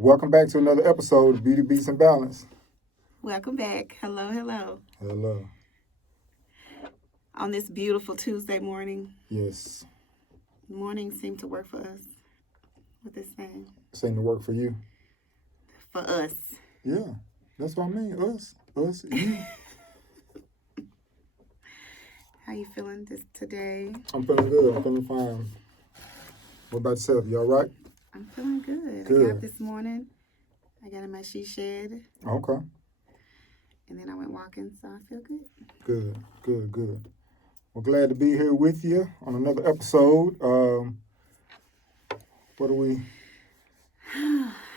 Welcome back to another episode of Beauty, Beats Balance. Welcome back. Hello, hello. Hello. On this beautiful Tuesday morning. Yes. Mornings seem to work for us. What this saying? Seem to work for you. For us. Yeah, that's what I mean. Us, you. How you feeling today? I'm feeling good. I'm feeling fine. What about yourself? You all right? I'm feeling good. Good. I got up this morning. I got in my she shed. Okay. And then I went walking, so I feel good. Good. Well, glad to be here with you on another episode. What do we...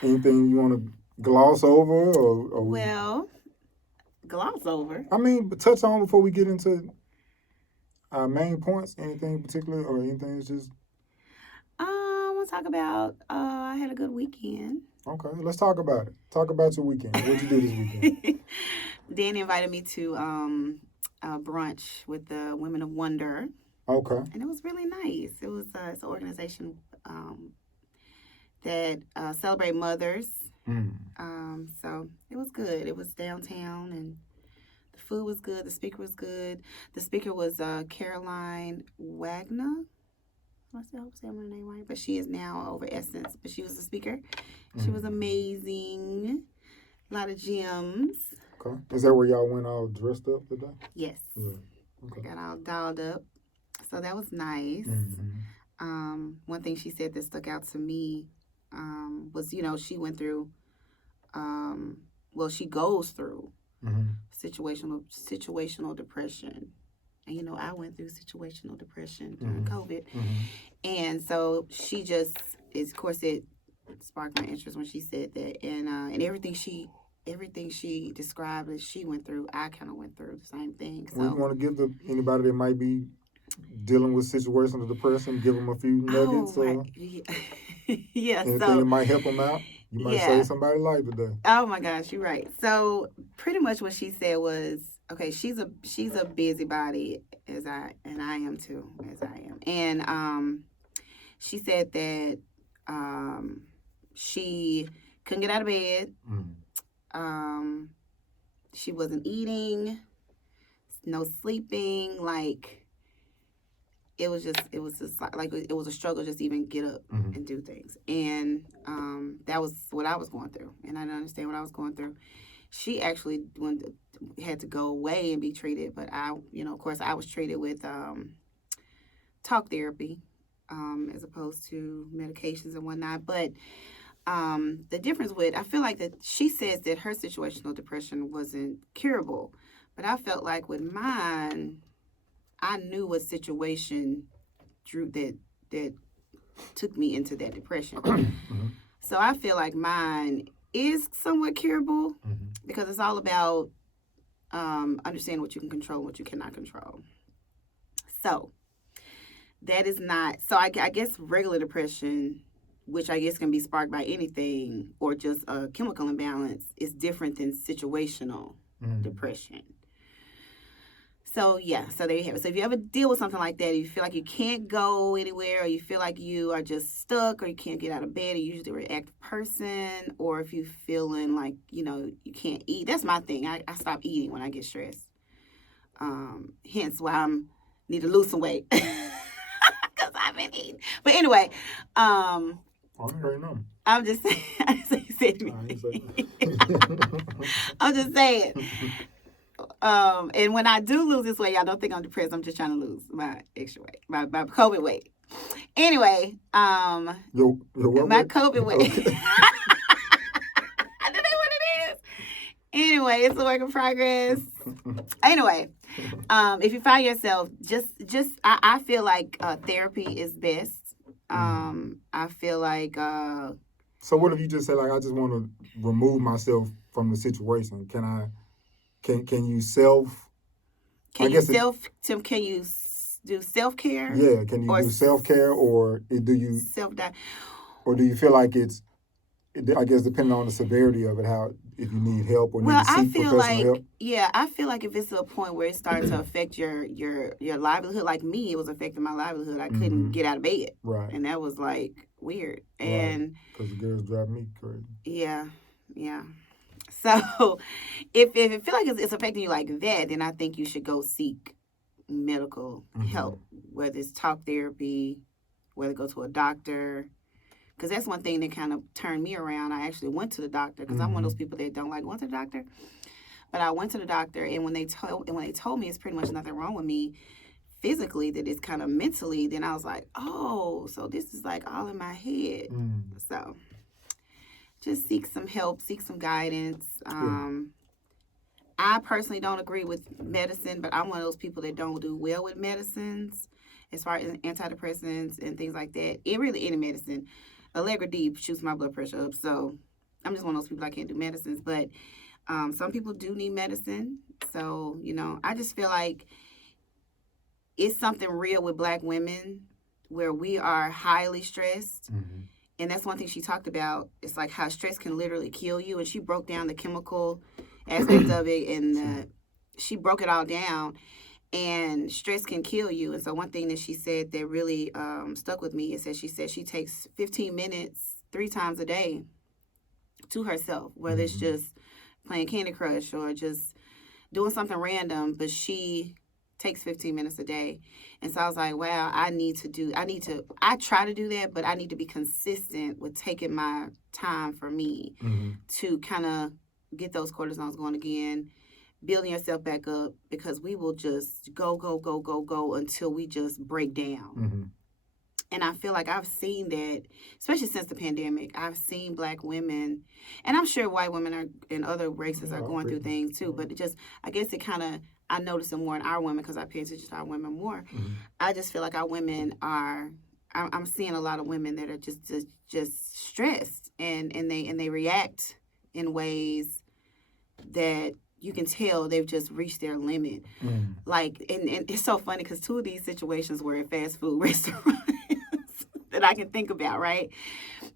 Anything you want to gloss over? Well, gloss over? I mean, but touch on before we get into our main points. Anything in particular or anything that's just... We'll talk about, I had a good weekend. Okay, let's talk about it. Talk about your weekend. What'd you do this weekend? Danny invited me to brunch with the Women of Wonder. Okay. And it was really nice. It was it's an organization that celebrate mothers. So it was good. It was downtown, and the food was good. The speaker was good. The speaker was Caroline Wagner. I hope I'm saying her name right, but she is now over Essence. But she was the speaker. She was amazing. A lot of gems. Okay. Is that where y'all went all dressed up today? Yes. Yeah. Okay. I got all dolled up. So that was nice. One thing she said that stuck out to me was, she went through, she goes through situational depression. And, I went through situational depression during COVID. And so she just, of course, it sparked my interest when she said that. And everything she described that she went through, I kind of went through the same thing. So, you want to give anybody that might be dealing with situational depression, give them a few nuggets or yeah, anything that might help them out? You might save somebody's life today. Oh my gosh, you're right. So pretty much what she said was, okay, she's a busybody as I am too, as I am. And she said that she couldn't get out of bed. She wasn't eating, no sleeping, like it was just like it was a struggle just even get up and do things. And that was what I was going through, and I didn't understand what I was going through. She actually had to go away and be treated, but I, of course, I was treated with talk therapy as opposed to medications and whatnot. But the difference I feel like that she says that her situational depression wasn't curable, but I felt like with mine, I knew what situation that took me into that depression. So I feel like mine is somewhat curable because it's all about understanding what you can control and what you cannot control. So that is not, so I guess regular depression, which I guess can be sparked by anything or just a chemical imbalance, is different than situational depression. So, so there you have it. So if you ever deal with something like that, you feel like you can't go anywhere, or you feel like you are just stuck, or you can't get out of bed, or you're usually a reactive person, or if you're feeling like, you can't eat. That's my thing. I stop eating when I get stressed. Hence why I need to lose some weight. Because I've been eating. But anyway, I already know. I'm just saying. I'm just saying. And when I do lose this weight, y'all don't think I'm depressed. I'm just trying to lose my extra weight, my COVID weight. Anyway, your what my weight? COVID weight. Okay. I don't know what it is. Anyway, it's a work in progress. Anyway, if you find yourself I feel like therapy is best. I feel like. So what if you just say, like, I just want to remove myself from the situation? Can I? Can you self? Can you do self-care? Yeah. Can you do self-care, or do you self-diet? Or do you feel like it's I guess depending on the severity of it, how if you need help or Well, need to I seek feel professional like, help. yeah, I feel like if it's to a point where it's starting to affect your livelihood, like me, it was affecting my livelihood. I couldn't get out of bed, Right. and that was like weird. Right. And Because the girls drive me crazy. yeah, yeah. So if you feel like it's affecting you like that, then I think you should go seek medical help, whether it's talk therapy, whether go to a doctor. Because that's one thing that kind of turned me around. I actually went to the doctor because I'm one of those people that don't like going to the doctor. But I went to the doctor, and when they told me it's pretty much nothing wrong with me physically, that it's kind of mentally, then I was like, oh, so this is like all in my head. So just seek some help, seek some guidance. I personally don't agree with medicine, but I'm one of those people that don't do well with medicines as far as antidepressants and things like that. It really any medicine. Allegra D shoots my blood pressure up, so I'm just one of those people I can't do medicines. But some people do need medicine, so I just feel like it's something real with Black women where we are highly stressed. And that's one thing she talked about. It's like how stress can literally kill you. And she broke down the chemical aspects of it, and she broke it all down. And stress can kill you. And so one thing that she said that really stuck with me is that she said she takes 15 minutes 3 times a day to herself, whether it's just playing Candy Crush or just doing something random, but she takes 15 minutes a day. And so I was like, wow, I try to do that, but I need to be consistent with taking my time for me to kind of get those cortisons going again, building yourself back up, because we will just go until we just break down. And I feel like I've seen that, especially since the pandemic. I've seen Black women, and I'm sure white women and other races are going through things too, but I guess I notice it more in our women because I pay attention to our women more. I just feel like our women I'm seeing a lot of women that are just stressed, and they react in ways that you can tell they've just reached their limit. Like, and it's so funny because 2 of these situations were at fast food restaurants that I can think about, right?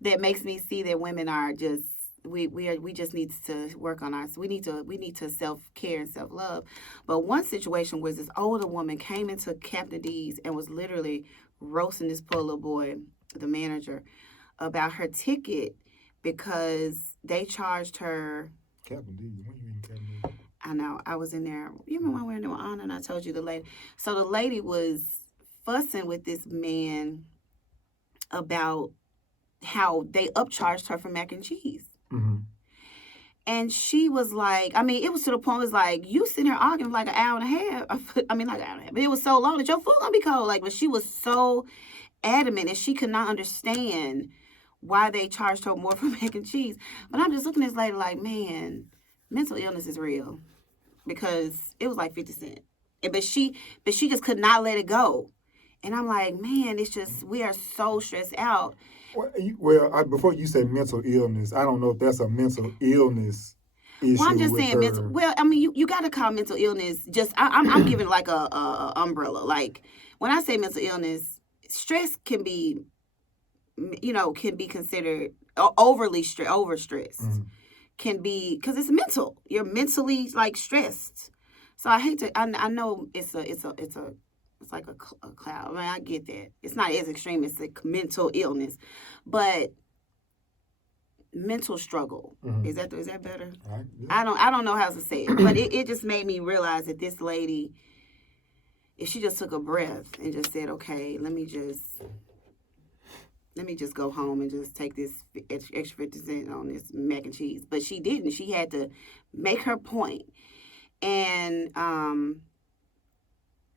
That makes me see that women are just we just need to work on us. We need to self-care and self-love. But one situation was this older woman came into Captain D's and was literally roasting this poor little boy, the manager, about her ticket because they charged her. Captain D, when you eating Captain D? I know. I was in there. You remember when we were in there with Anna and I told you the lady? So the lady was fussing with this man about how they upcharged her for mac and cheese. And she was like, I mean, it was to the point, it was like, you sitting here arguing for like an hour and a half. I mean, like an hour and a half. But it was so long that your food gonna be cold. Like, but she was so adamant and she could not understand why they charged her more for mac and cheese. But I'm just looking at this lady like, man, mental illness is real, because it was like 50 cents. But she just could not let it go. And I'm like, man, it's just, we are so stressed out. Well, before you say mental illness, I don't know if that's a mental illness issue. Well, I'm just saying mental. Well, I mean, you got to call mental illness. Just I'm giving like a umbrella. Like when I say mental illness, stress can be, can be considered overstressed. Can be because it's mental. You're mentally like stressed. So I hate to. I know it's like a cloud. I mean, I get that. It's not as extreme as like mental illness, but mental struggle. Is that better? I don't know how to say it, but it just made me realize that this lady, if she just took a breath and just said, okay, let me just go home and just take this extra 50 cents on this mac and cheese. But she didn't. She had to make her point.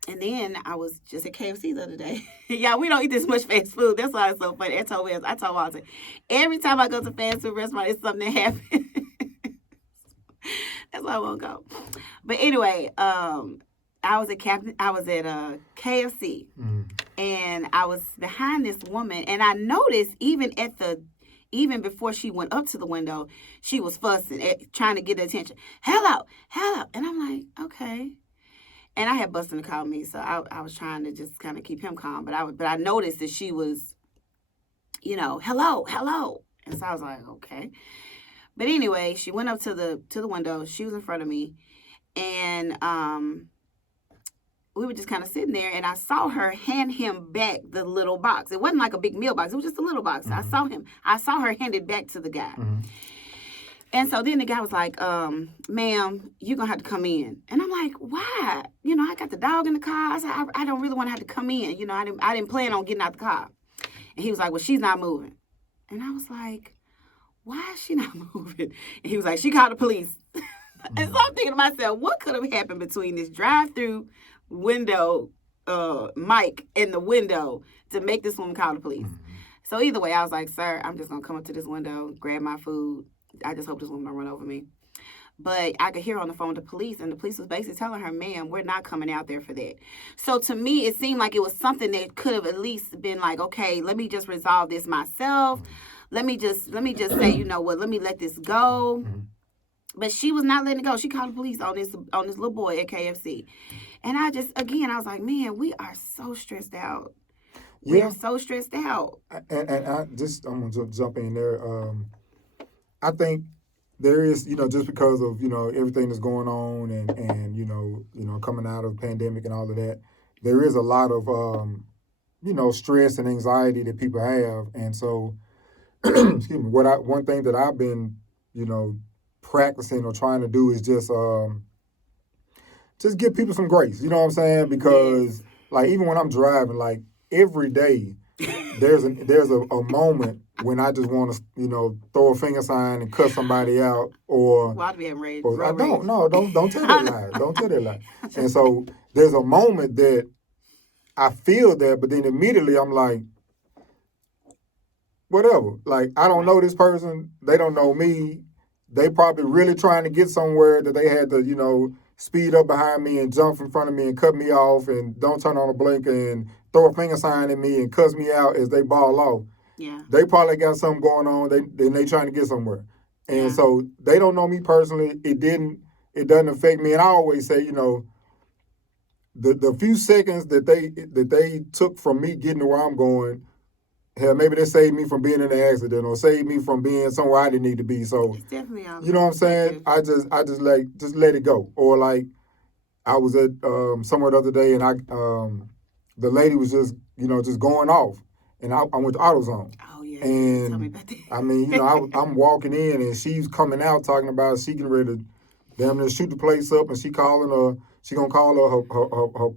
And then I was just at KFC the other day. Yeah, we don't eat this much fast food. That's why it's so funny. I told Allison, every time I go to fast food restaurant, it's something that happens. That's why I won't go. But anyway, I was at KFC, and I was behind this woman, and I noticed even before she went up to the window, she was fussing, trying to get the attention. Hello, and I'm like, okay. And I had Bustin to call me, so I was trying to just kind of keep him calm. But I noticed that she was, hello. And so I was like, okay. But anyway, she went up to the window. She was in front of me, and we were just kind of sitting there, and I saw her hand him back the little box. It wasn't like a big meal box. It was just a little box. Mm-hmm. I saw her hand it back to the guy. Mm-hmm. And so then the guy was like, ma'am, you're going to have to come in. And I'm like, why? You know, I got the dog in the car. I said, I don't really want to have to come in. You know, I didn't plan on getting out the car. And he was like, well, she's not moving. And I was like, why is she not moving? And he was like, she called the police. And so I'm thinking to myself, what could have happened between this drive-through window mic and the window to make this woman call the police? So either way, I was like, sir, I'm just going to come up to this window, grab my food. I just hope this woman don't run over me. But I could hear her on the phone with the police, and the police was basically telling her, ma'am, we're not coming out there for that. So to me, it seemed like it was something that could have at least been like, okay, let me just resolve this myself. Let me just say, you know what, let me let this go. But she was not letting it go. She called the police on this little boy at KFC. And I was like, man, we are so stressed out. Yeah. We are so stressed out. And I'm going to jump in there. I think there is, you know, just because of, you know, everything that's going on and you know, coming out of the pandemic and all of that, there is a lot of, you know, stress and anxiety that people have. And so, excuse me, one thing that I've been, you know, practicing or trying to do is just give people some grace. You know what I'm saying? Because like, even when I'm driving, like every day, there's a moment when I just want to, you know, throw a finger sign and cut somebody out, or well, I'd be having don't tell that lie. Don't tell that lie. And so there's a moment that I feel that, but then immediately I'm like, whatever. Like, I don't know this person. They don't know me. They probably really trying to get somewhere that they had to, you know, speed up behind me and jump in front of me and cut me off and don't turn on a blinker and throw a finger sign at me and cuss me out as they ball off. Yeah. They probably got something going on. They trying to get somewhere. And so they don't know me personally. It doesn't affect me. And I always say, you know, the few seconds that they took from me getting to where I'm going, hell, maybe they saved me from being in an accident or saved me from being somewhere I didn't need to be. So it's definitely all, you know what I'm saying? I just let it go. Or like, I was at somewhere the other day, and the lady was just, you know, just going off, and I went to AutoZone. Oh yeah. And tell me about that. I mean, you know, I'm walking in, and she's coming out talking about she getting ready to damn near shoot the place up, and she gonna call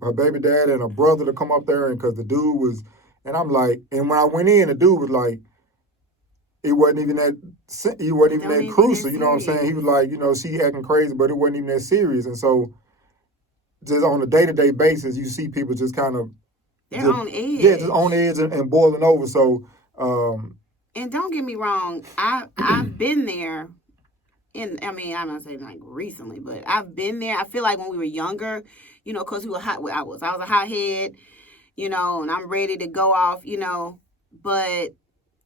her baby dad and her brother to come up there, and because the dude was, and I'm like, and when I went in, the dude was like, it wasn't even that crucial, you know what I'm saying? He was like, you know, she acting crazy, but it wasn't even that serious. And so just on a day-to-day basis, you see people just kind of, they're on edge. Yeah, just on edge and boiling over. So, and don't get me wrong, I've been there. And I mean, I'm not saying like recently, but I've been there. I feel like when we were younger, you know, because we were hot. I was a hothead, you know, and I'm ready to go off, you know. But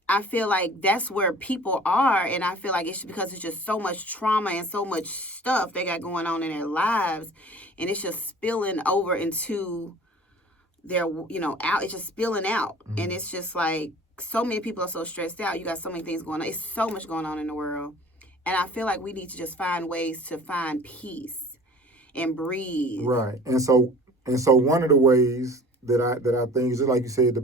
I feel like that's where people are, and I feel like it's because it's just so much trauma and so much stuff they got going on in their lives, and it's just spilling over into their, you know, out. It's just spilling out, and it's just like so many people are so stressed out. You got so many things going on. It's so much going on in the world, and I feel like we need to just find ways to find peace and breathe. Right, and so one of the ways that I think is just like you said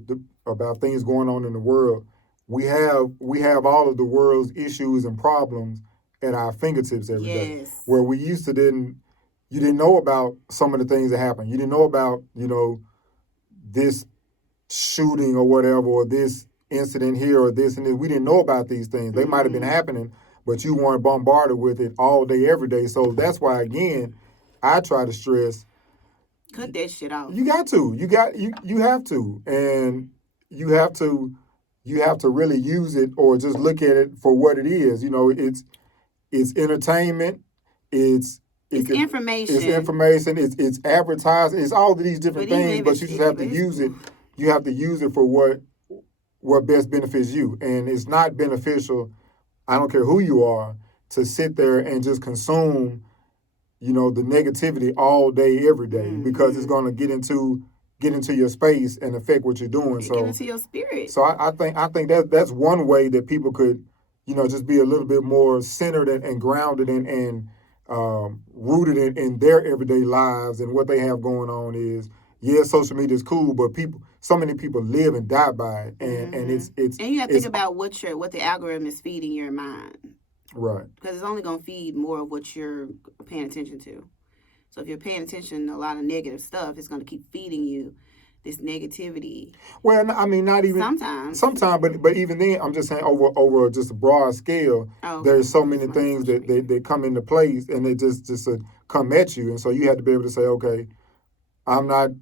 about things going on in the world. We have all of the world's issues and problems at our fingertips every day. Where we used to you didn't know about some of the things that happened. You didn't know about, you know, this shooting or whatever, or this incident here or this and this. We didn't know about these things. They might have been happening, but you weren't bombarded with it all day, every day. So that's why, again, I try to stress, cut that shit out. You got to. You have to. And you have to really use it or just look at it for what it is. You know, it's entertainment. It's information. It's information. It's advertising. It's all of these different things, but you just have to use it. You have to use it for what best benefits you. And it's not beneficial, I don't care who you are, to sit there and just consume, you know, the negativity all day, every day, because it's going to get into your space and affect what you're doing. So get into your spirit. So I think that's one way that people could just be a little bit more centered and grounded and rooted in their everyday lives and what they have going on is, social media is cool, but so many people live and die by it, and it's and you have to think about what the algorithm is feeding your mind, right? Because it's only going to feed more of what you're paying attention to. So if you're paying attention to a lot of negative stuff, it's going to keep feeding you this negativity. Well, I mean, not even sometimes, but even then, I'm just saying over just a broad scale. There's so many things that come into place, and they just come at you, and so you have to be able to say, okay, I gotta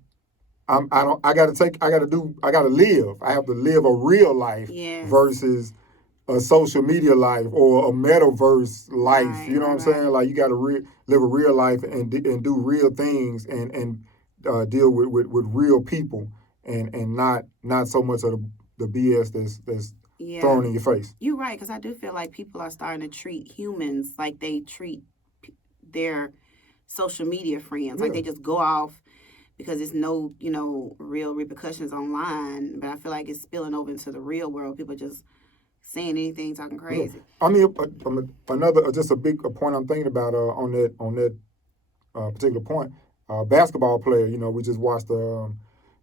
live. I have to live a real life versus a social media life or a metaverse life. Right, you know what I'm saying? Like you got to live a real life and do real things and deal with real people and not so much of the BS that's thrown in your face. You're right, because I do feel like people are starting to treat humans like they treat their social media friends. Like they just go off because there's no, real repercussions online. But I feel like it's spilling over into the real world. People just saying anything, talking crazy. I mean, another just a point I'm thinking about on that particular point. Basketball player, we just watched the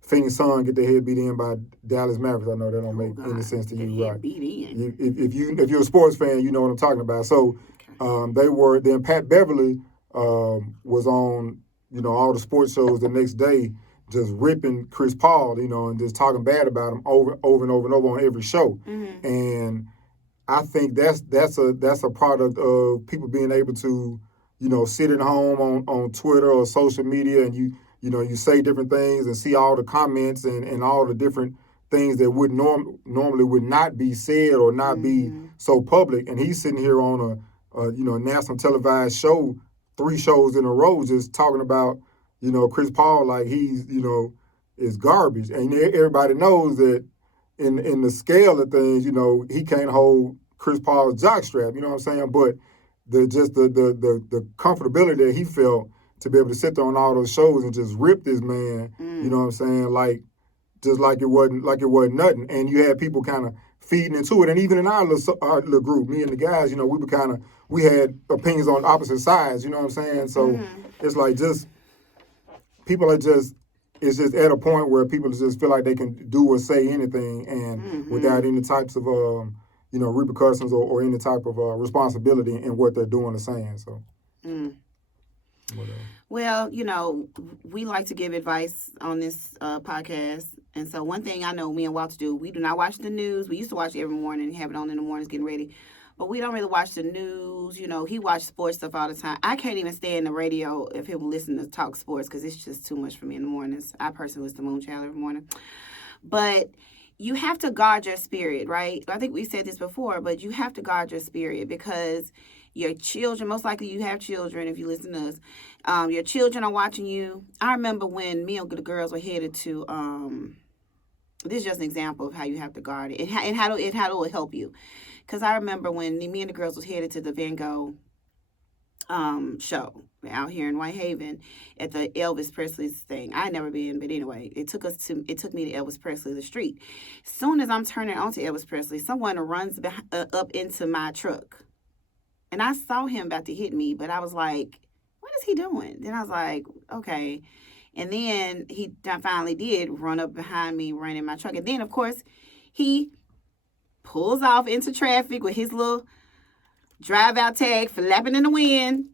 Phoenix Suns get their head beat in by Dallas Mavericks. I know that don't make any sense to you, right? Beat in. If you're a sports fan, you know what I'm talking about. So then Pat Beverly was on all the sports shows the next day, just ripping Chris Paul, and just talking bad about him over and over and over on every show. Mm-hmm. And I think that's a product of people being able to, sit at home on Twitter or social media, and you say different things and see all the comments and all the different things that would normally would not be said or not be so public. And he's sitting here on a national televised show, 3 shows in a row, just talking about Chris Paul like he's is garbage, and everybody knows that in the scale of things, he can't hold Chris Paul's jockstrap. You know what I'm saying? But the comfortability that he felt to be able to sit there on all those shows and just rip this man, you know what I'm saying? Like it wasn't nothing. And you had people kind of feeding into it, and even in our little group, me and the guys, we had opinions on opposite sides. You know what I'm saying? So it's like people are just. It's just at a point where people just feel like they can do or say anything, and without any types of repercussions or any type of responsibility in what they're doing or saying. So. Well, we like to give advice on this podcast. And so one thing I know me and Walter do, we do not watch the news. We used to watch it every morning and have it on in the mornings getting ready. But we don't really watch the news. He watches sports stuff all the time. I can't even stand the radio if people listen to talk sports because it's just too much for me in the mornings. I personally listen to Moonchild every morning. But you have to guard your spirit, right? I think we said this before, but you have to guard your spirit because your children, most likely you have children if you listen to us, your children are watching you. I remember when me and the girls were headed to, this is just an example of how you have to guard it and how it will help you. Because I remember when me and the girls was headed to the Van Gogh show out here in Whitehaven at the Elvis Presley's thing. I'd never been, but anyway, it took me to Elvis Presley, the street. As soon as I'm turning onto Elvis Presley, someone runs up into my truck. And I saw him about to hit me, but I was like, what is he doing? Then I was like, okay. And then he finally did run up behind me, run in my truck. And then, of course, he pulls off into traffic with his little drive-out tag flapping in the wind.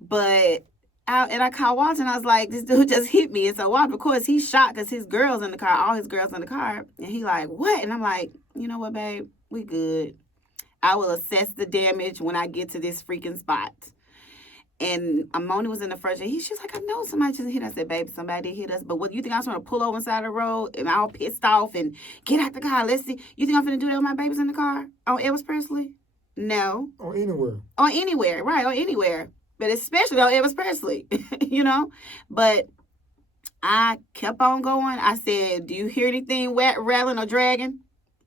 But I called Walter, and I was like, this dude just hit me. And so Walter, of course, he's shocked because his girl's in the car, all his girls in the car. And he like, what? And I'm like, you know what, babe? We good. I will assess the damage when I get to this freaking spot. And Moni was in the first. She's like, I know somebody just hit us. I said, baby, somebody hit us. But what, you think I was going to pull over inside the road and all pissed off and get out the car? Let's see. You think I'm going to do that with my babies in the car on Elvis Presley? No. Or anywhere. On anywhere, right, on anywhere. But especially on Elvis Presley, But I kept on going. I said, do you hear anything rattling or dragging?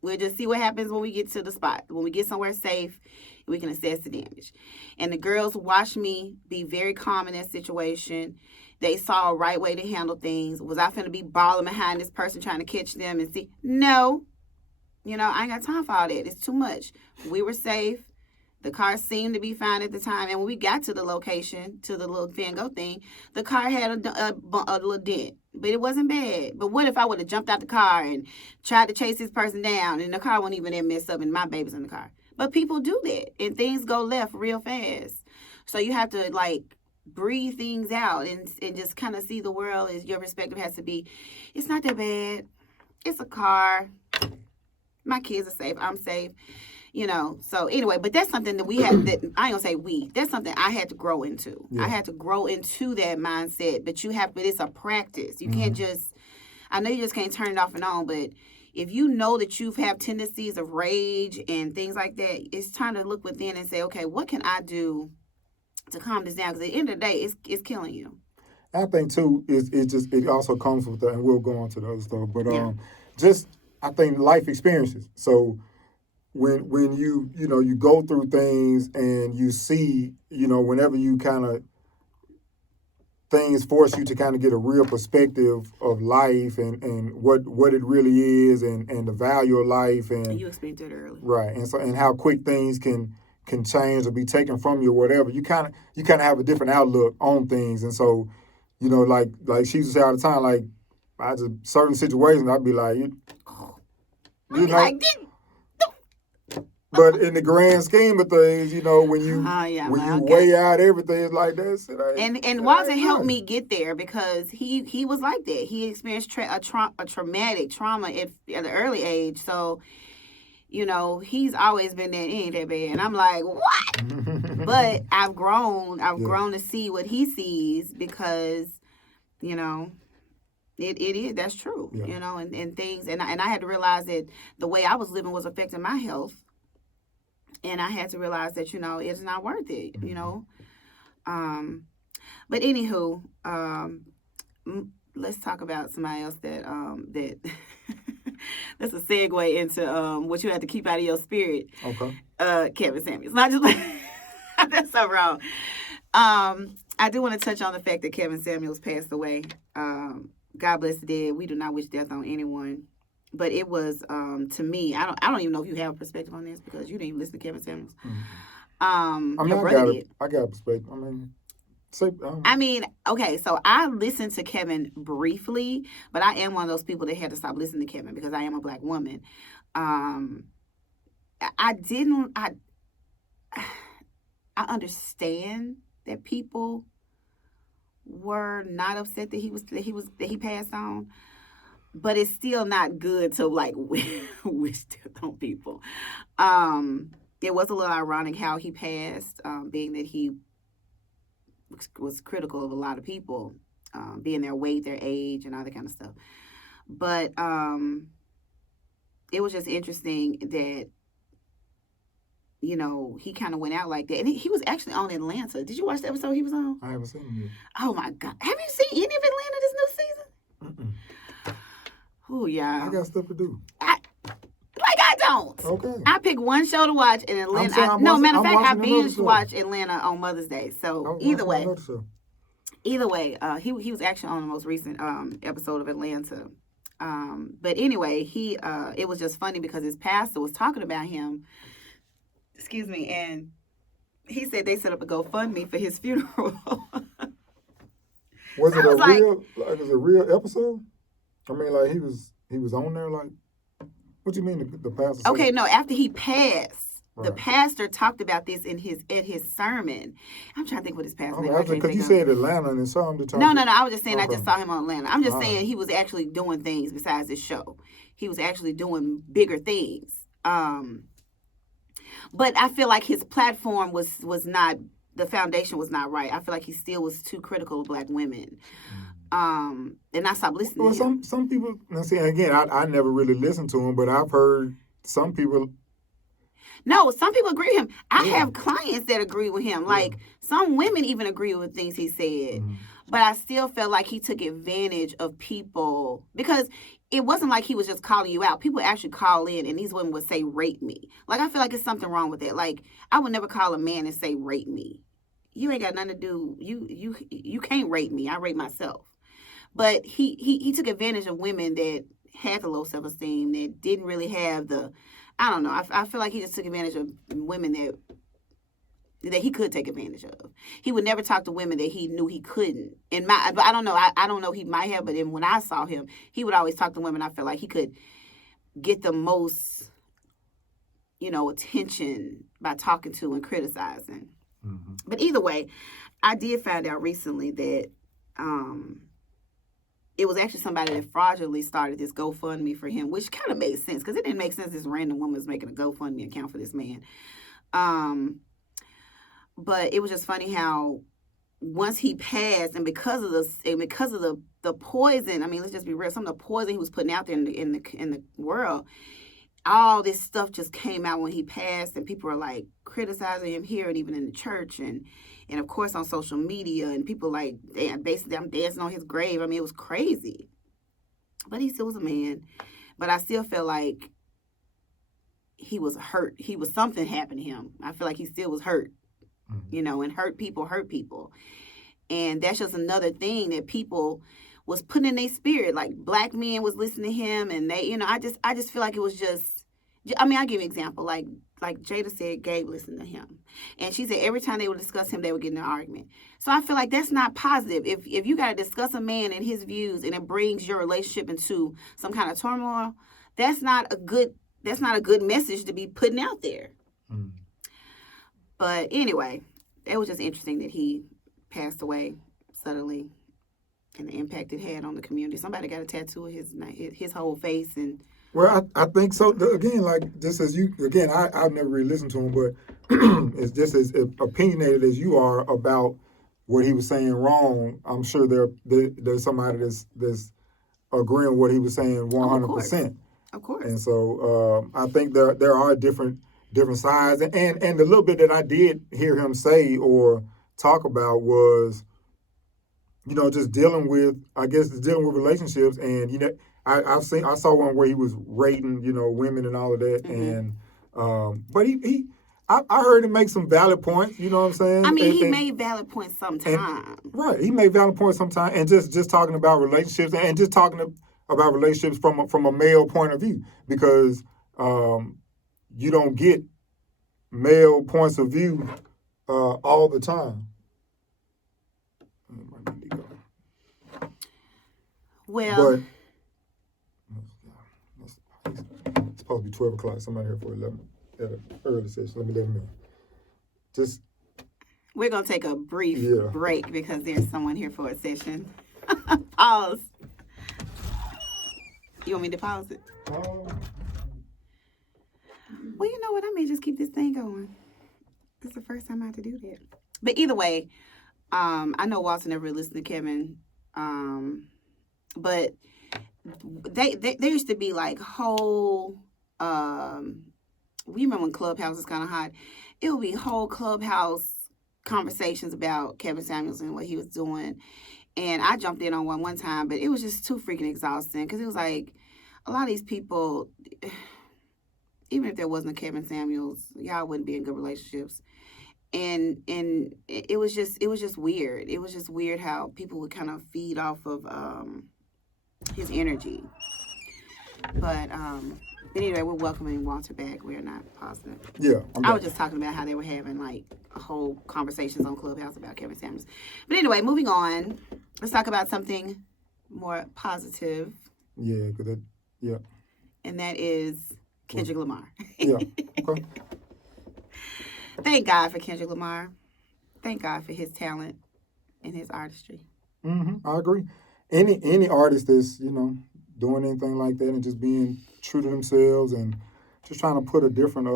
We'll just see what happens when we get to the spot. When we get somewhere safe, we can assess the damage. And the girls watched me be very calm in that situation. They saw a right way to handle things. Was I finna be balling behind this person trying to catch them and see? No. I ain't got time for all that. It's too much. We were safe. The car seemed to be fine at the time. And when we got to the location, to the little Van Gogh thing, the car had a little dent. But it wasn't bad. But what if I would have jumped out the car and tried to chase this person down and the car wasn't even that messed up and my baby's in the car? But people do that. And things go left real fast. So you have to, breathe things out and just kind of see the world as your perspective has to be. It's not that bad. It's a car. My kids are safe. I'm safe. So anyway, but that's something that we had, that I ain't gonna say we, that's something I had to grow into. Yeah. I had to grow into that mindset, but it's a practice. You can't just, I know you just can't turn it off and on, but if you know that you have tendencies of rage and things like that, it's time to look within and say, okay, what can I do to calm this down? Because at the end of the day, it's killing you. I think too, it also comes with that, and we'll go on to the other stuff, but I think life experiences. So when you go through things and you see, whenever you kind of, things force you to kind of get a real perspective of life and what it really is and the value of life, and you experienced it early, right? And how quick things can change or be taken from you or whatever. You kind of have a different outlook on things, and so like she used to say all the time, like I just certain situations I'd be like, But in the grand scheme of things, when you weigh out everything, it's like that. And Walter helped me get there because he was like that. He experienced a traumatic trauma at an early age. So, he's always been there. It ain't that bad. And I'm like, what? But I've grown. I've grown to see what he sees because, it is. That's true. Yeah. And things. And I had to realize that the way I was living was affecting my health. And I had to realize that, it's not worth it, But anywho, let's talk about somebody else that that's a segue into what you have to keep out of your spirit. Okay. Kevin Samuels. Not just that's so wrong. I do want to touch on the fact that Kevin Samuels passed away. God bless the dead. We do not wish death on anyone. But it was, to me, I don't even know if you have a perspective on this because you didn't even listen to Kevin Samuels. Your brother did. I got a perspective. Okay, so I listened to Kevin briefly, but I am one of those people that had to stop listening to Kevin because I am a black woman. I understand that people were not upset that he passed on. But it's still not good to wish death on people. It was a little ironic how he passed, being that he was critical of a lot of people, being their weight, their age, and all that kind of stuff. But it was just interesting that he kind of went out like that, and he was actually on Atlanta. Did you watch the episode he was on? I haven't seen him yet. Oh my God, have you seen any of Atlanta this new season? Mm-mm. Oh, yeah. I got stuff to do. I don't. Okay. I pick one show to watch in Atlanta. Matter of fact, I binge watch Atlanta on Mother's Day. So either way, he was actually on the most recent episode of Atlanta. But anyway, it was just funny because his pastor was talking about him. Excuse me, and he said they set up a GoFundMe for his funeral. Was it a real episode? I mean, he was on there, like, what do you mean the pastor? Okay, no, after he passed, right. The pastor talked about this in his sermon. I'm trying to think what his pastor name was. Because you said Atlanta and saw him to talk. No, I was just saying I just saw him on Atlanta. I'm just saying he was actually doing things besides this show. He was actually doing bigger things. But I feel like his platform was not, the foundation was not right. I feel like he still was too critical of black women. And I stopped listening to him. Some people, now see, again, I never really listened to him, but I've heard some people. No, some people agree with him. I have clients that agree with him. Like, some women even agree with things he said. Mm-hmm. But I still felt like he took advantage of people because it wasn't like he was just calling you out. People actually call in and these women would say, rape me. Like, I feel like there's something wrong with that. Like, I would never call a man and say, rape me. You ain't got nothing to do. You can't rape me. I rape myself. But he took advantage of women that had the low self-esteem, that didn't really have the, I don't know. I feel like he just took advantage of women that he could take advantage of. He would never talk to women that he knew he couldn't. But I don't know. I don't know. He might have, but then when I saw him, he would always talk to women I felt like he could get the most, attention by talking to and criticizing. Mm-hmm. But either way, I did find out recently that it was actually somebody that fraudulently started this GoFundMe for him, which kind of made sense because it didn't make sense this random woman was making a GoFundMe account for this man. But it was just funny how once he passed, and because of the poison, I mean, let's just be real, some of the poison he was putting out there in the world, all this stuff just came out when he passed, and people were like criticizing him here and even in the church and of course on social media, and people like, basically I'm dancing on his grave. I mean, it was crazy. But he still was a man. But I still feel like he was hurt. Something happened to him. I feel like he still was hurt. Mm-hmm. And hurt people. And that's just another thing that people was putting in their spirit. Like black men was listening to him, and they, I just feel like it was just, I mean, I'll give you an example. Like Jada said, Gabe listened to him. And she said every time they would discuss him, they would get in an argument. So I feel like that's not positive. If you got to discuss a man and his views and it brings your relationship into some kind of turmoil, that's not a good message to be putting out there. Mm. But anyway, it was just interesting that he passed away suddenly and the impact it had on the community. Somebody got a tattoo of his whole face. And well, I think so. Again, like just as you, again, I've never really listened to him, but it's just as opinionated as you are about what he was saying wrong. I'm sure there's somebody that's agreeing with what he was saying 100%. Of course. And so I think there are different sides, and the little bit that I did hear him say or talk about was, just dealing with relationships, and I saw one where he was rating, women and all of that, mm-hmm. And but I heard him make some valid points. You know what I'm saying? I mean, he made valid points sometimes. Right, he made valid points sometimes, and just talking about relationships, and just talking about relationships from a male point of view, because you don't get male points of view all the time. Well, but it's supposed to be 12 o'clock. Somebody here for 11 at an early session. Let me let them know. We're going to take a brief break because there's someone here for a session. Pause. You want me to pause it? Well, you know what? I may just keep this thing going. This is the first time I had to do that. But either way, I know Walter never listened to Kevin, but they used to be like whole. We remember when Clubhouse was kind of hot. It would be whole Clubhouse conversations about Kevin Samuels and what he was doing, and I jumped in on one time, but it was just too freaking exhausting because it was like a lot of these people. Even if there wasn't a Kevin Samuels, y'all wouldn't be in good relationships. And it was just weird. It was just weird how people would kind of feed off of his energy. But anyway, we're welcoming Walter back. We're not pausing it. Yeah. I was just talking about how they were having like a whole conversations on Clubhouse about Kevin Samuels. But anyway, moving on. Let's talk about something more positive. Yeah, And that is Kendrick Lamar. Yeah. Okay. Thank God for Kendrick Lamar. Thank God for his talent and his artistry. Mm-hmm. I agree. Any artist that's doing anything like that and just being true to themselves and just trying to put a different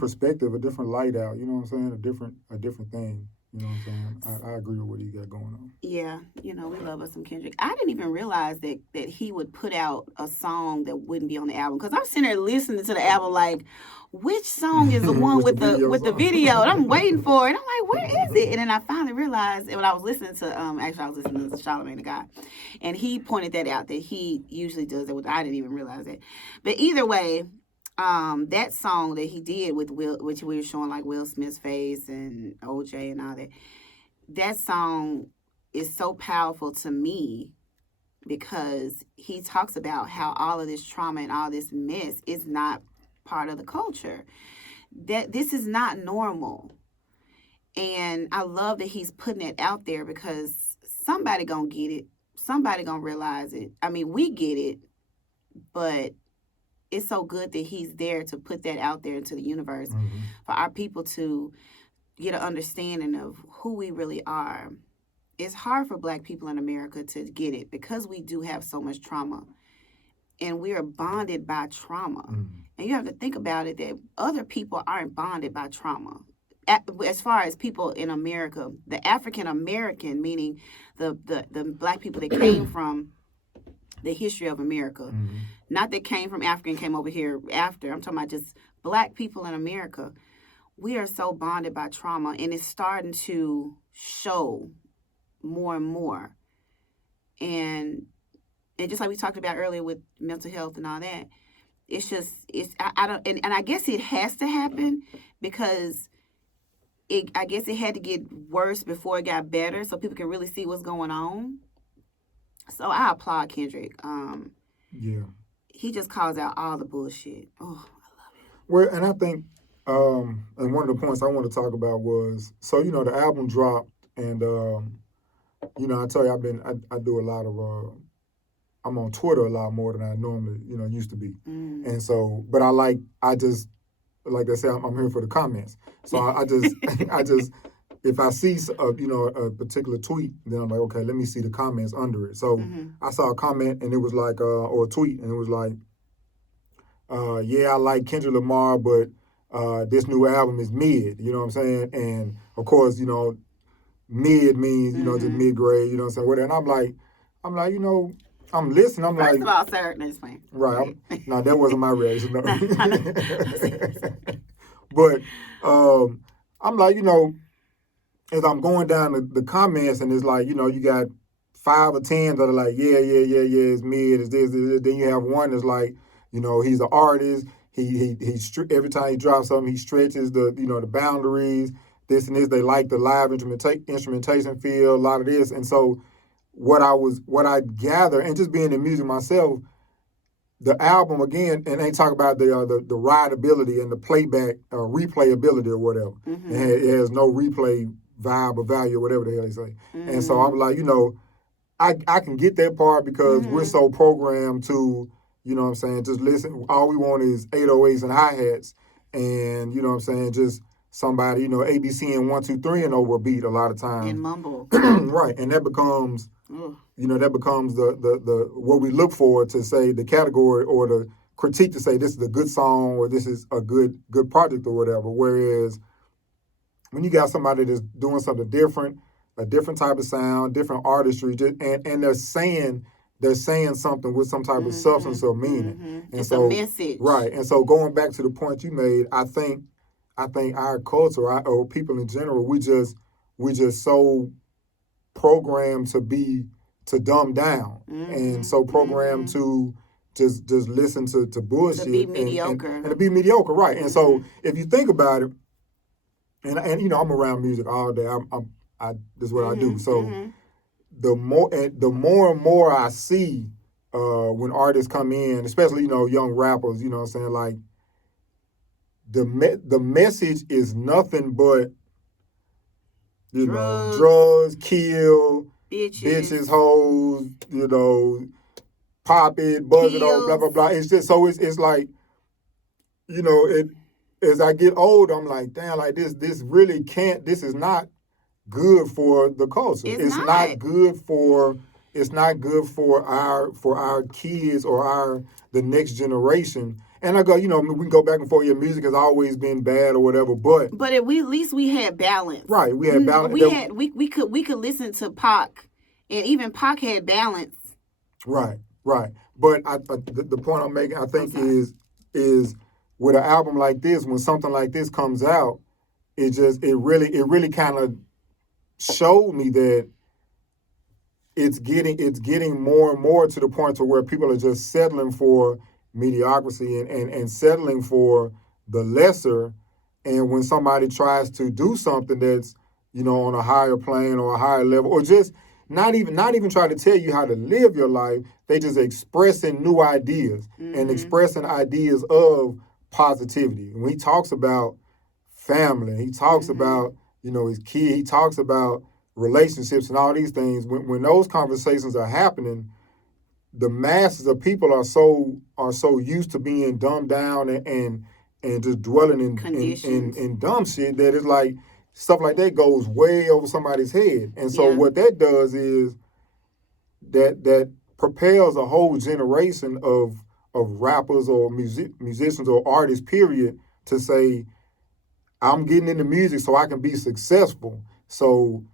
perspective, a different light out. You know what I'm saying? A different thing. You know what I'm saying? I agree with what he got going on. Yeah, we love us some Kendrick. I didn't even realize that he would put out a song that wouldn't be on the album. Because I'm sitting there listening to the album like, which song is the one with the video? And I'm waiting for it. I'm like, where is it? And then I finally realized, when I was listening to, I was listening to Charlamagne the God. And he pointed that out, that he usually does that. I didn't even realize that. But either way, that song that he did with Will, which we were showing like Will Smith's face and OJ and all that song is so powerful to me because he talks about how all of this trauma and all this mess is not part of the culture. That this is not normal. And I love that he's putting it out there because somebody gonna get it. Somebody gonna realize it. I mean, we get it, but it's so good that he's there to put that out there into the universe for our people to get an understanding of who we really are. It's hard for Black people in America to get it because we do have so much trauma, and we are bonded by trauma. And you have to think about it that other people aren't bonded by trauma. As far as people in America, the African American, meaning the Black people that came from the history of America, not that came from Africa and came over here after. I'm talking about just Black people in America. We are so bonded by trauma, and it's starting to show more and more. And just like we talked about earlier with mental health and all that, it's just I don't and I guess it has to happen because I guess it had to get worse before it got better, so people can really see what's going on. So I applaud Kendrick. Yeah. He just calls out all the bullshit. Oh, I love it. Well, and I think, and one of the points I want to talk about was, so the album dropped, and I tell you, I do a lot of, I'm on Twitter a lot more than I normally, used to be, and so, but I just like I said, I'm here for the comments. So I just, if I see a particular tweet, then I'm like, okay, let me see the comments under it. So I saw a comment and it was like, or a tweet, and it was like, yeah, I like Kendrick Lamar, but this new album is mid. You know what I'm saying? And of course, mid means just mid grade. You know what I'm saying? Whatever. And I'm like, I'm listening. I'm First like, of all, sir, no, it's fine. Right. No, that wasn't my reaction. No. But I'm like, as I'm going down the comments, and it's like, you got 5 or 10 that are like, yeah, it's mid, it's this. Then you have one that's like, he's an artist. He every time he drops something, he stretches the boundaries. This and this. They like the live instrumentation feel, a lot of this, and so. What I gather, and just being in music myself, the album again, and they talk about the rideability and the playback, replayability or whatever. It has no replay vibe or value or whatever the hell they say. And so I'm like, I can get that part because we're so programmed to, just listen. All we want is 808s and hi-hats, and just somebody, ABC and 1, 2, 3 and over a beat a lot of times. And mumble. Right, and that becomes that becomes the what we look for to say the category or the critique to say this is a good song or this is a good project or whatever. Whereas when you got somebody that's doing something different, a different type of sound, different artistry, and they're saying something with some type of substance or meaning. And it's so, a message. Right. And so going back to the point you made, I think our culture, or people in general, we just so programmed to dumb down, and so programmed to just listen to bullshit, to be mediocre, and to be mediocre, right? And so if you think about it, and I'm around music all day. This is what I do. So the more and more I see when artists come in, especially young rappers, what I'm saying, like the message is nothing but drugs, kill, bitches, hoes, pop it, buzz it all, blah blah blah. It's just so it's like, it. As I get older, I'm like, damn, like this really can't. This is not good for the culture. It's not good for. It's not good for our kids or the next generation. And I go, we can go back and forth. Your music has always been bad or whatever, but at least we had balance. Right, we had balance. We could listen to Pac, and even Pac had balance. Right. But the point I'm making, I think, is with an album like this, when something like this comes out, it really kind of showed me that it's getting more and more to the point to where people are just settling for mediocrity and settling for the lesser. And when somebody tries to do something that's on a higher plane or a higher level, or just not even try to tell you how to live your life. They just expressing new ideas and expressing ideas of positivity. When he talks about family, he talks about, his kid, he talks about relationships and all these things. When those conversations are happening, the masses of people are so used to being dumbed down and just dwelling in dumb shit that it's like stuff like that goes way over somebody's head. And so what that does is that propels a whole generation of rappers or musicians or artists, period, to say, I'm getting into music so I can be successful. So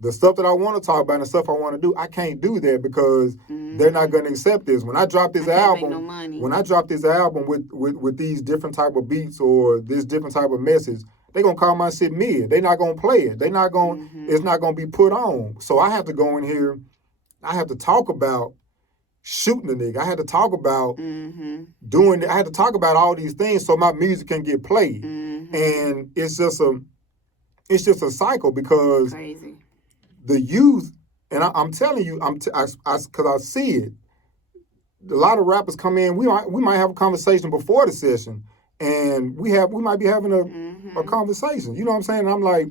the stuff that I want to talk about and the stuff I want to do, I can't do that because they're not going to accept this. When I drop this album, with these different type of beats or this different type of message, they're going to call my shit mid. They're not going to play it. They're not going, it's not going to be put on. So I have to go in here, I have to talk about shooting a nigga. I had to talk about doing it. I had to talk about all these things so my music can get played. And it's just a cycle because crazy. The youth, and I'm telling you, because I see it. A lot of rappers come in. We might have a conversation before the session, and we might be having a conversation. You know what I'm saying? And I'm like,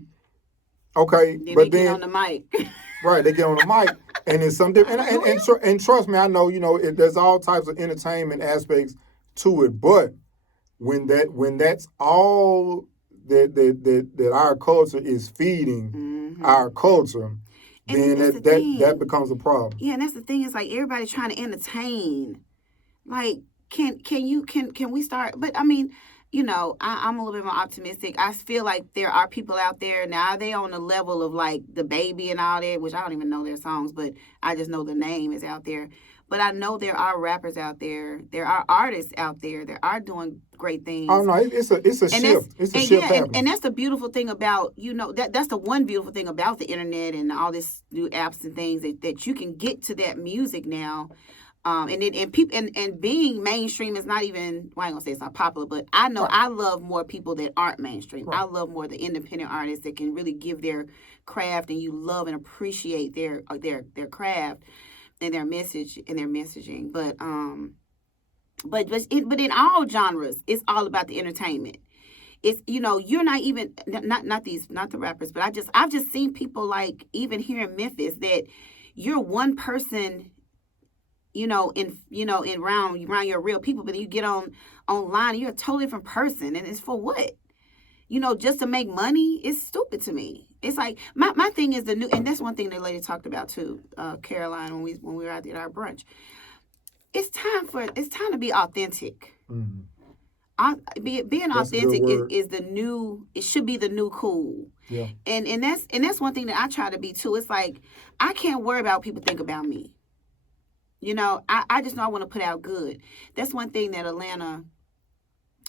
okay, then but they get on the mic. Right, they get on the mic, and it's some different. And trust me, I know. There's all types of entertainment aspects to it, but when that's all that our culture is feeding our culture, then that becomes a problem. Yeah, and that's the thing. It's like everybody's trying to entertain. Like, can we start? But I mean, I'm a little bit more optimistic. I feel like there are people out there now. They on the level of like the Baby and all that, which I don't even know their songs, but I just know the name is out there. But I know there are rappers out there. There are artists out there that are doing great things. Oh no, it's a shift. It's a shift happening. And that's the beautiful thing about that's the one beautiful thing about the internet and all this new apps and things that you can get to that music now. And people and being mainstream is not even, well, I ain't gonna say it's not popular, but I know I love more people that aren't mainstream. Right. I love more the independent artists that can really give their craft and you love and appreciate their craft and their message and their messaging. But in all genres, it's all about the entertainment. It's you're not even not the rappers, but I've just seen people like even here in Memphis that you're one person. In around your real people, but then you get online and you're a totally different person, and it's for what? Just to make money? It's stupid to me. It's like my thing is and that's one thing the lady talked about too, Caroline, when we were out at our brunch. It's time to be authentic. Being authentic is the new. It should be the new cool. Yeah. And that's one thing that I try to be too. It's like I can't worry about what people think about me. I just know I want to put out good. That's one thing that Atlanta,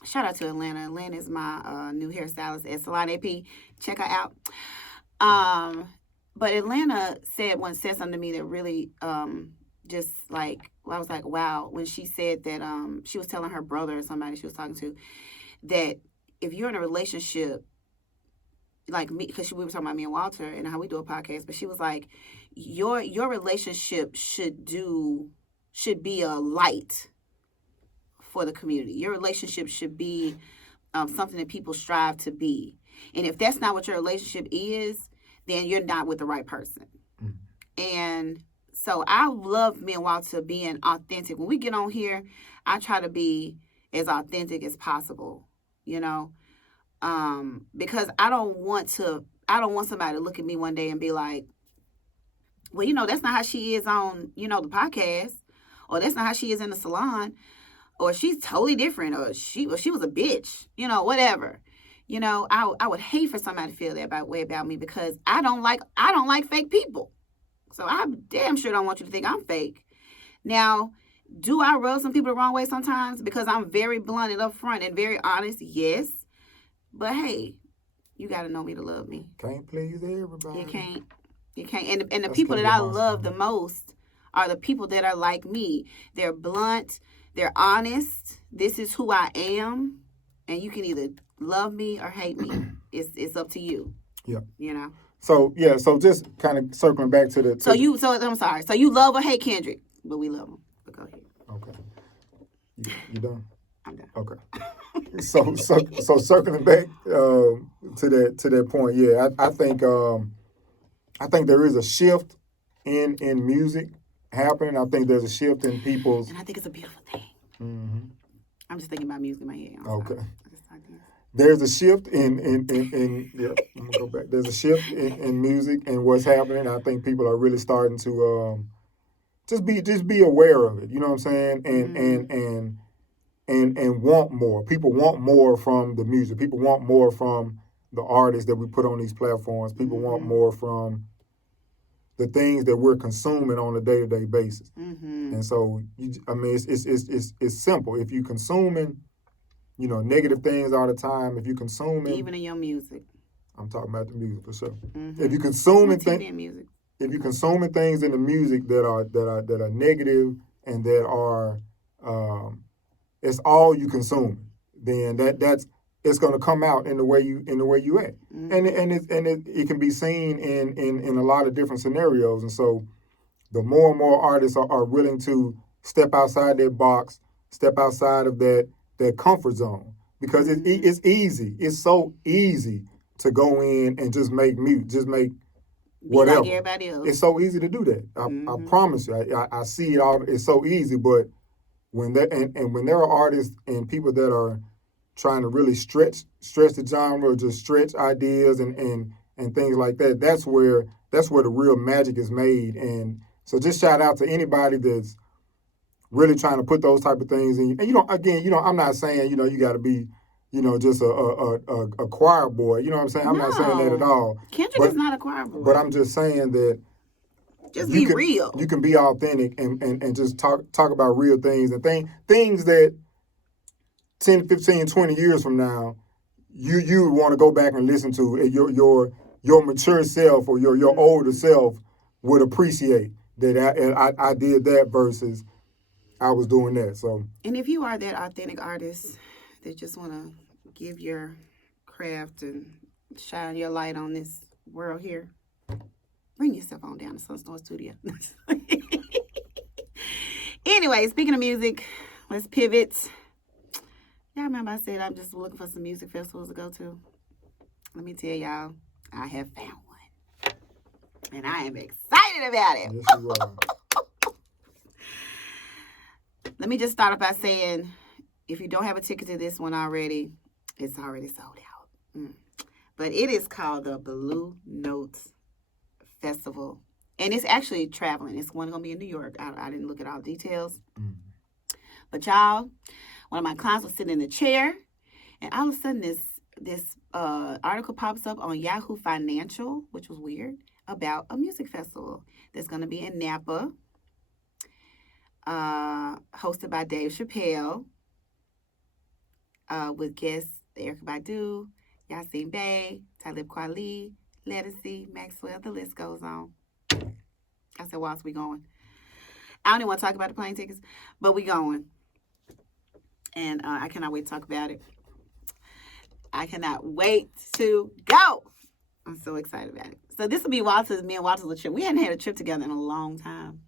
shout out to Atlanta. Atlanta is my new hairstylist at Salon Ep3. Check her out. But Atlanta said something to me that really just like, I was like, wow, when she said that she was telling her brother or somebody she was talking to that if you're in a relationship, like me, because we were talking about me and Walter and how we do a podcast, but she was like, your relationship should be a light for the community. Your relationship should be something that people strive to be. And if that's not what your relationship is, then you're not with the right person. And so I love me and Walter being authentic. When we get on here, I try to be as authentic as possible, because I don't want somebody to look at me one day and be like, well, that's not how she is on, the podcast, or that's not how she is in the salon, or she's totally different, or she was a bitch, whatever. I would hate for somebody to feel that way about me because I don't like fake people. So I damn sure don't want you to think I'm fake. Now, do I rub some people the wrong way sometimes because I'm very blunt and upfront and very honest? Yes. But hey, you got to know me to love me. Can't please everybody. You can't. And the people that I love the most are the people that are like me. They're blunt. They're honest. This is who I am. And you can either love me or hate me. It's up to you. Yeah. So yeah, so just kind of circling back to the. So I'm sorry. So you love or hate Kendrick, but we love him. But go ahead. Okay. You done? I'm done. Okay. So circling back to that point, yeah, I think there is a shift in music happening. I think there's a shift in people's. And I think it's a beautiful thing. Mm-hmm. I'm just thinking about music in my head. Okay. There's a shift in yeah, I'm gonna go back. There's a shift in music and what's happening. I think people are really starting to just be aware of it. You know what I'm saying? And want more. People want more from the music. People want more from the artists that we put on these platforms. People want more from the things that we're consuming on a day-to-day basis. And so, it's simple. If you consuming, negative things all the time, if you consuming, even in your music, I'm talking about the music for sure. If you consuming music, if you consuming things in the music that are negative and that are it's all you consume, then that's it's going to come out in the way you act, and it can be seen in a lot of different scenarios. And so, the more and more artists are willing to step outside their box, step outside of that comfort zone, because it's easy. It's so easy to go in and just make music, just make whatever. Like everybody else. It's so easy to do that. I promise you. I see it all. It's so easy, but when when there are artists and people that are trying to really stretch the genre, just stretch ideas and things like that, that's where the real magic is made. And so just shout out to anybody that's really trying to put those type of things in. And I'm not saying you got to be just a choir boy. You know what I'm saying? I'm not saying that at all. Kendrick is not a choir boy. But I'm just saying that just be real. You can be authentic and just talk about real things and things that 10, 15, 20 years from now, you would want to go back and listen to. Your mature self or your older self would appreciate that I did that versus I was doing that. So, and if you are that authentic artist that just want to give your craft and shine your light on this world here, bring yourself on down to Sunstorm Studio. Anyway, speaking of music, let's pivot. Y'all remember I said I'm just looking for some music festivals to go to? Let me tell y'all, I have found one. And I am excited about it. Yes, you are. Let me just start off by saying, if you don't have a ticket to this one already, it's already sold out. But it is called the Blue Notes Festival. And it's actually traveling. It's going to be in New York. I didn't look at all the details. But y'all, one of my clients was sitting in the chair, and all of a sudden this article pops up on Yahoo Financial, which was weird, about a music festival that's going to be in Napa, hosted by Dave Chappelle, with guests Erykah Badu, Yasin Bey, Talib Kweli, Ledisi, Maxwell. The list goes on. I said, "Why else we going?" I don't even want to talk about the plane tickets, but we going. And I cannot wait to talk about it. I cannot wait to go. I'm so excited about it. So this will be me and Walter's trip. We hadn't had a trip together in a long time.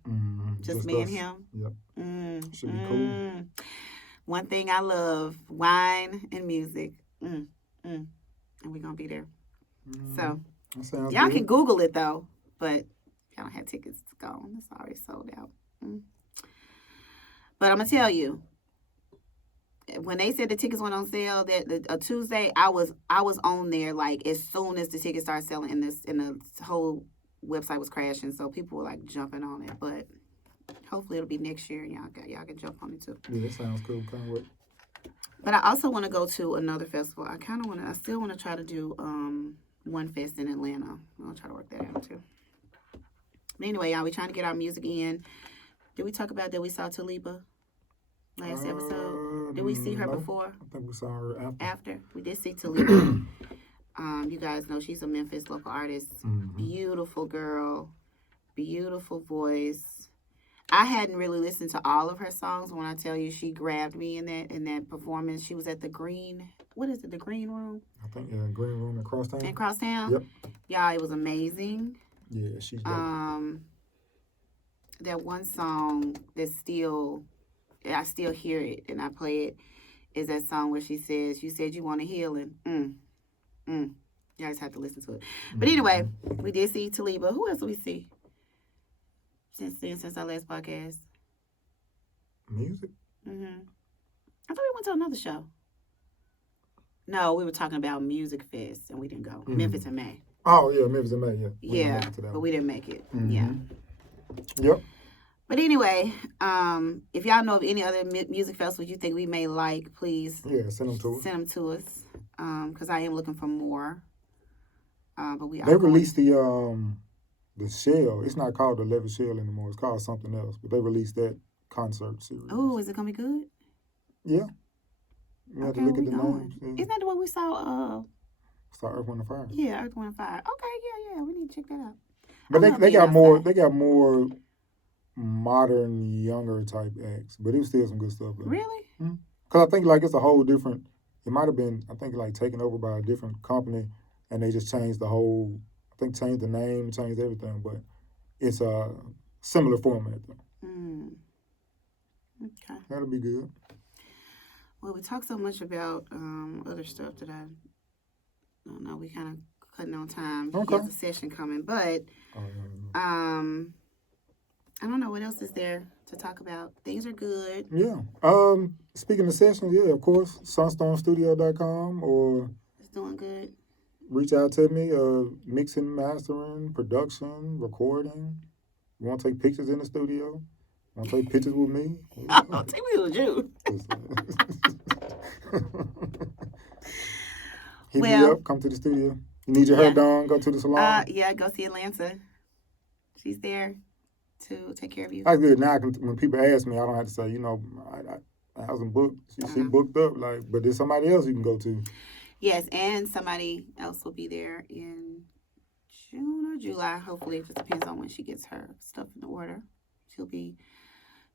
Just me and him. Yep. Should be cool. One thing I love, wine and music. And we're going to be there. So y'all can Google it, though. But y'all don't have tickets to go. It's already sold out. But I'm going to tell you, when they said the tickets went on sale that Tuesday, I was on there like as soon as the tickets started selling, and the whole website was crashing, so people were like jumping on it. But hopefully it'll be next year, and y'all can jump on it too. Yeah, that sounds cool. Can't wait. But I also want to go to another festival. I still want to try to do One Fest in Atlanta. I'll try to work that out too. But anyway, y'all, we trying to get our music in. Did we talk about that we saw Taliba last episode? Did we see her before? I think we saw her after. We did see Taliba. You guys know she's a Memphis local artist. Beautiful girl. Beautiful voice. I hadn't really listened to all of her songs. When I tell you she grabbed me in that performance. She was at the Green what is it? The Green Room. I think Green Room in Crosstown. In Crosstown. Yep. Y'all, it was amazing. Yeah, she's dope. That one song that I still hear it and I play it is that song where she says, "You said you want a healing." You guys have to listen to it. But anyway, we did see Taliba. Who else did we see since our last podcast? Music. I thought we went to another show. No, we were talking about Music Fest and we didn't go. Memphis in May. Oh yeah, Memphis in May. Yeah. But we didn't make it. Yeah. Yep. But anyway, if y'all know of any other music festivals you think we may like, please send them to us. Send them to us, because I am looking for more. But they released the Shell. It's not called the Levitt Shell anymore. It's called something else. But they released that concert series. Oh, is it gonna be good? Yeah. You have to look at the names. Yeah. Isn't that the one we saw? Saw Earth, Wind, and Fire. Yeah, Earth, Wind, and Fire. Okay, yeah. We need to check that out. But they got more. They got more modern, younger type acts. But it was still some good stuff. Though. Really? Because I think like it's a whole different. It might have been, I think, like taken over by a different company, and they just changed the whole. I think changed the name, changed everything, but it's a similar format though. Okay. That'll be good. Well, we talked so much about other stuff that I don't know. We kind of cutting on time. Okay. There's a session coming, but I don't know what else is there to talk about. Things are good. Yeah. Speaking of sessions, yeah, of course, sunstormstudio.com or it's doing good. Reach out to me. Mixing, mastering, production, recording. You want to take pictures in the studio? Want to take pictures with me? Oh, take me with you. Hit me up. Come to the studio. You need your hair done? Go to the salon. Go see Atlanta. She's there to take care of you. That's good. Now, when people ask me, I don't have to say, I wasn't booked. She booked up. But there's somebody else you can go to. Yes, and somebody else will be there in June or July. Hopefully, it just depends on when she gets her stuff in order. She'll be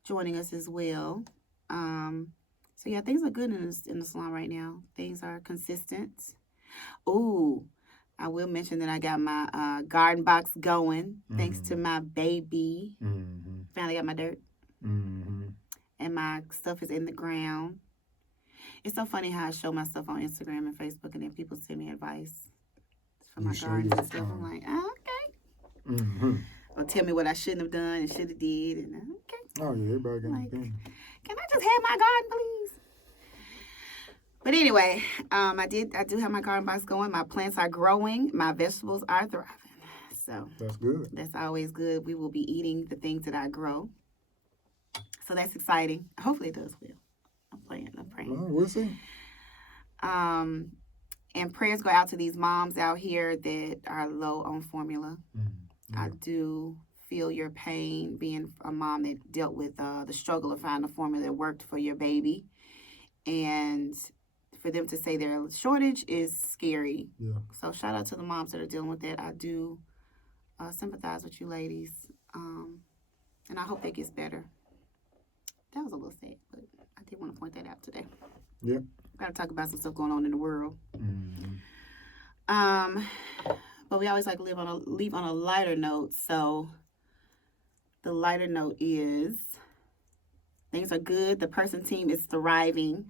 joining us as well. So yeah, things are good in the salon right now. Things are consistent. Ooh, I will mention that I got my garden box going thanks to my baby. Finally got my dirt. And my stuff is in the ground. It's so funny how I show my stuff on Instagram and Facebook, and then people send me advice for my gardens and stuff. I'm like, okay. Or tell me what I shouldn't have done and should have did. And okay. Oh yeah, everybody got an opinion. Can I just have my garden, please? But anyway, I do have my garden box going. My plants are growing. My vegetables are thriving. So that's good. That's always good. We will be eating the things that I grow. So that's exciting. Hopefully it does well. I'm praying. Well, we'll see. And prayers go out to these moms out here that are low on formula. I do feel your pain being a mom that dealt with the struggle of finding a formula that worked for your baby. And for them to say there's a shortage is scary. Yeah. So shout out to the moms that are dealing with that. I do sympathize with you ladies. And I hope that gets better. That was a little sad, but I did want to point that out today. Yeah. Got to talk about some stuff going on in the world. But we always like to leave on a lighter note. So the lighter note is things are good. The person team is thriving.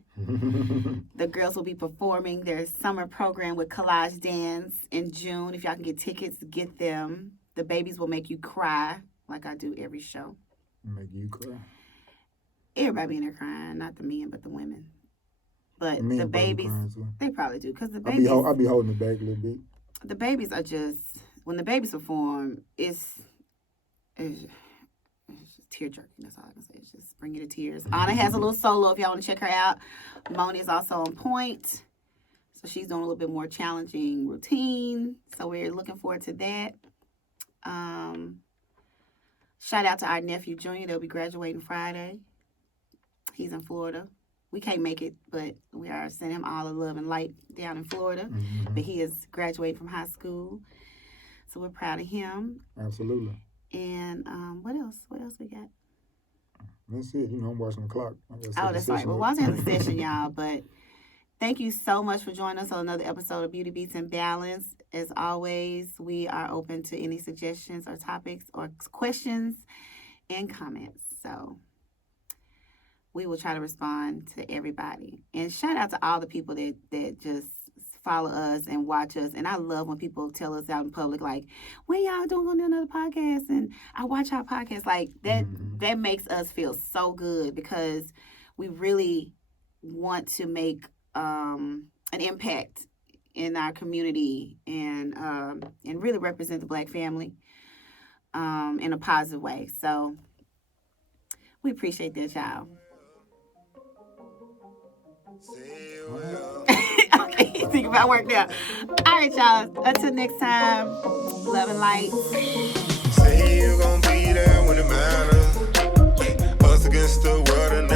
The girls will be performing their summer program with collage dance in June. If y'all can get tickets, get them. The babies will make you cry like I do every show. Make you cry. Everybody in there crying, not the men, but the women. But the babies, they probably do. Because the babies... I'll be holding it back a little bit. The babies are just... When the babies perform, it's just tear-jerking. That's all I can say. It's just bring you to tears. Anna has a little solo if y'all want to check her out. Moni is also on point. So she's doing a little bit more challenging routine. So we're looking forward to that. Shout out to our nephew, Junior. They'll be graduating Friday. He's in Florida. We can't make it, but we are sending him all the love and light down in Florida. But he is graduating from high school. So we're proud of him. Absolutely. And what else? What else we got? That's it. I'm watching the clock. Oh, that's right. Well, I was having a session, y'all, but Thank you so much for joining us on another episode of Beauty Beats and Balance. As always, we are open to any suggestions or topics or questions and comments. So we will try to respond to everybody. And shout out to all the people that just follow us and watch us. And I love when people tell us out in public, like, when y'all doing on another podcast? And I watch our podcast. Like that makes us feel so good because we really want to make an impact in our community and really represent the Black family in a positive way. So we appreciate that, y'all. Okay, think about work now. All right, y'all. Until next time, love and light. Say you gon' be there when it matters. Us against the world and